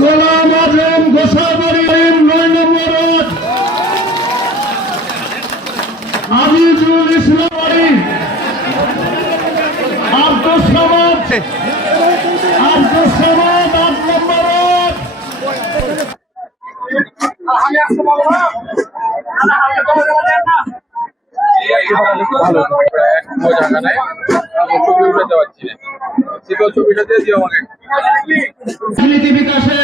গোলাম আজম গোসাবাড়ি 9 নম্বর word, Azizul Islam বাড়ি, আব্দুস সামাদ 8 নম্বর word. রাজনীতি বিকাশে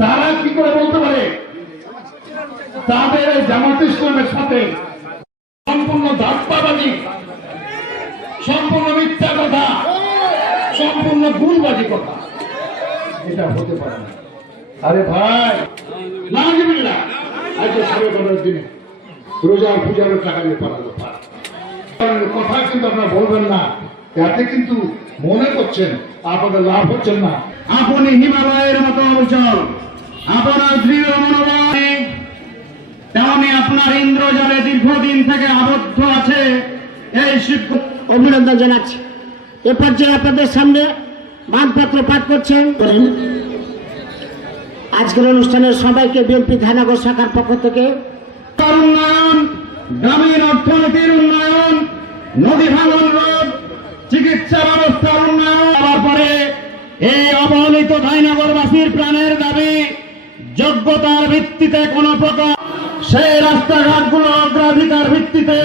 তারা কি করে বলতে পারে তাদের জামাত ইসলামের সাথে সম্পূর্ণ ধাপ্পাবাজি, সম্পূর্ণ মিথ্যা কথা, সম্পূর্ণ ভুলবাজি কথা? এটা হতে পারে না। আরে ভাই নাউজুবিল্লাহ, আজকে সবে করার দিনে রোজার পূজার টাকা দিয়ে পালালো কথা কিন্তু আপনারা বলবেন না, এতে কিন্তু মনে করছেন আপনাদের লাভ হচ্ছেন না। আপনি হিমালয়ের মতো অচল, আপনার দৃঢ় মনোবল, তেমনি আপনার ইন্দ্রজালে দীর্ঘদিন থেকে আবদ্ধ আছে এই শিক্ষক। অভিনন্দন জানাচ্ছি। এ পর্যায়ে আপনাদের সামনে মানপত্র পাঠ করছেন আজকের অনুষ্ঠানের সবাইকে বিএনপি ধানাগর শাখার পক্ষ থেকে উন্নয়ন, গ্রামীণ অর্থনীতির উন্নয়ন, নদী ভাঙন রোধ, চিকিৎসা ব্যবস্থার উন্নয়ন। তারপরে এই অবহেলিত ধাইনগরবাসীর প্রাণের দাবি যোগ্যতার ভিত্তিতে কোন প্রকার সেই রাস্তাঘাটগুলো অগ্রাধিকার ভিত্তিতে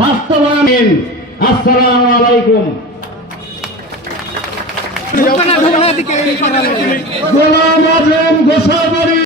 বাস্তবায়ন। আসসালামু আলাইকুম।